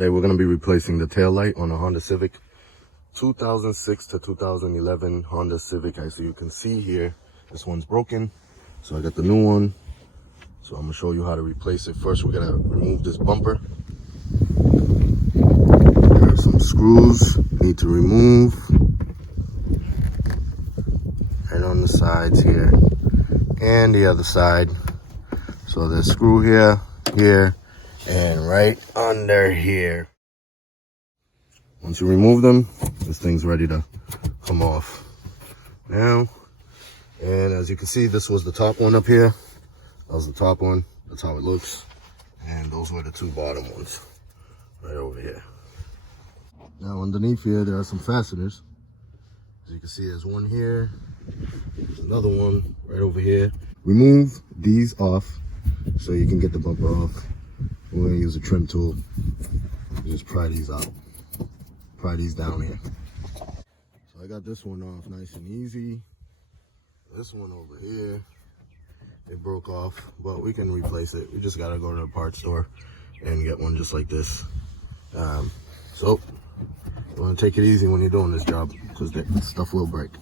Today we're going to be replacing the tail light on a Honda Civic 2006 to 2011 Honda Civic. As you can see here, this one's broken, so I got the new one. So I'm going to show you how to replace it. First we're going to remove this bumper. There are some screws need to remove, and on the sides here and the other side. So there's a screw here, here, and right under here. Once you remove them, this thing's ready to come off now. And as you can see, this was the top one up here. That was the top one. That's how it looks. And those were the two bottom ones right over here. Now underneath here, there are some fasteners. As you can see, there's one here. There's another one right over here. Remove these off so you can get the bumper off. We're going to use a trim tool. Just pry these out. Pry these down here. So I got this one off nice and easy. This one over here, it broke off, but we can replace it. We just got to go to the parts store and get one just like this. So you want to take it easy when you're doing this job, because that stuff will break.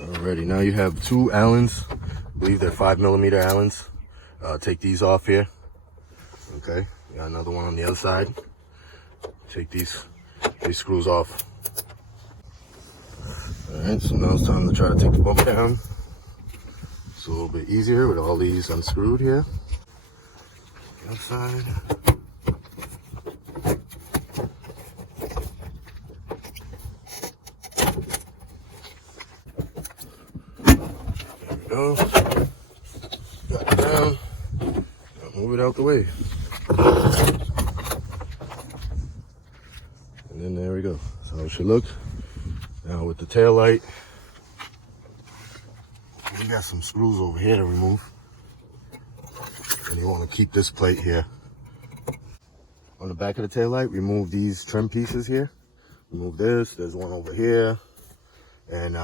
Alrighty, now you have two Allens. I believe they're 5mm Allens. Take these off here. Okay, got another one on the other side. Take these screws off. Alright, so now it's time to try to take the bumper down. It's a little bit easier with all these unscrewed here. The other side. There we go. Got it down. Now move it out the way. And then there we go. That's how it should look. Now with the tail light, we got some screws over here to remove. And you want to keep this plate here. On the back of the tail light, remove these trim pieces here. Remove this. There's one over here. And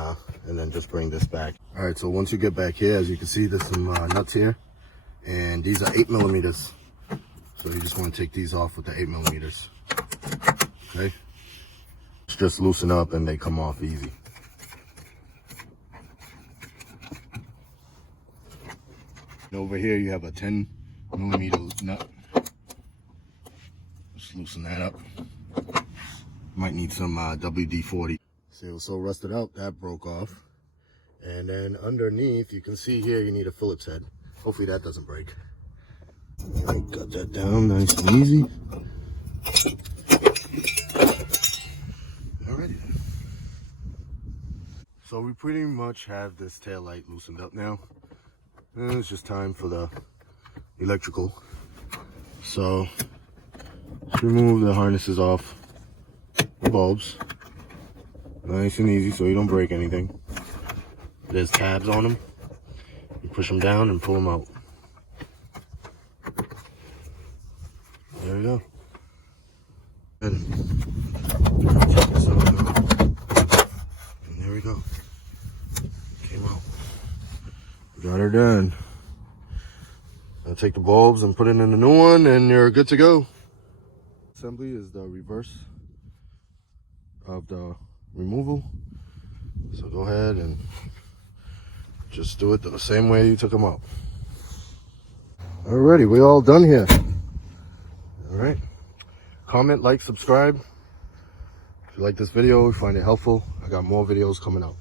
then just bring this back. All right, so once you get back here, as you can see, there's some nuts here. And these are 8mm. So you just want to take these off with the 8mm. Okay? It's just loosen up and they come off easy. And over here you have a 10mm nut. Just loosen that up. Might need some WD-40. See, it was so rusted out that broke off. And then underneath, you can see here you need a Phillips head. Hopefully that doesn't break. I got that down nice and easy. Alrighty. So we pretty much have this tail light loosened up now. And it's just time for the electrical. So let's remove the harnesses off the bulbs. Nice and easy so you don't break anything. There's tabs on them. You push them down and pull them out. There we go. And there we go. Came out. Got her done. I'll take the bulbs and put it in the new one and you're good to go. Assembly is the reverse of the removal. So go ahead and just do it the same way you took them out. Alrighty, we're all done here. Alright. Comment, like, subscribe. If you like this video, find it helpful, I got more videos coming out.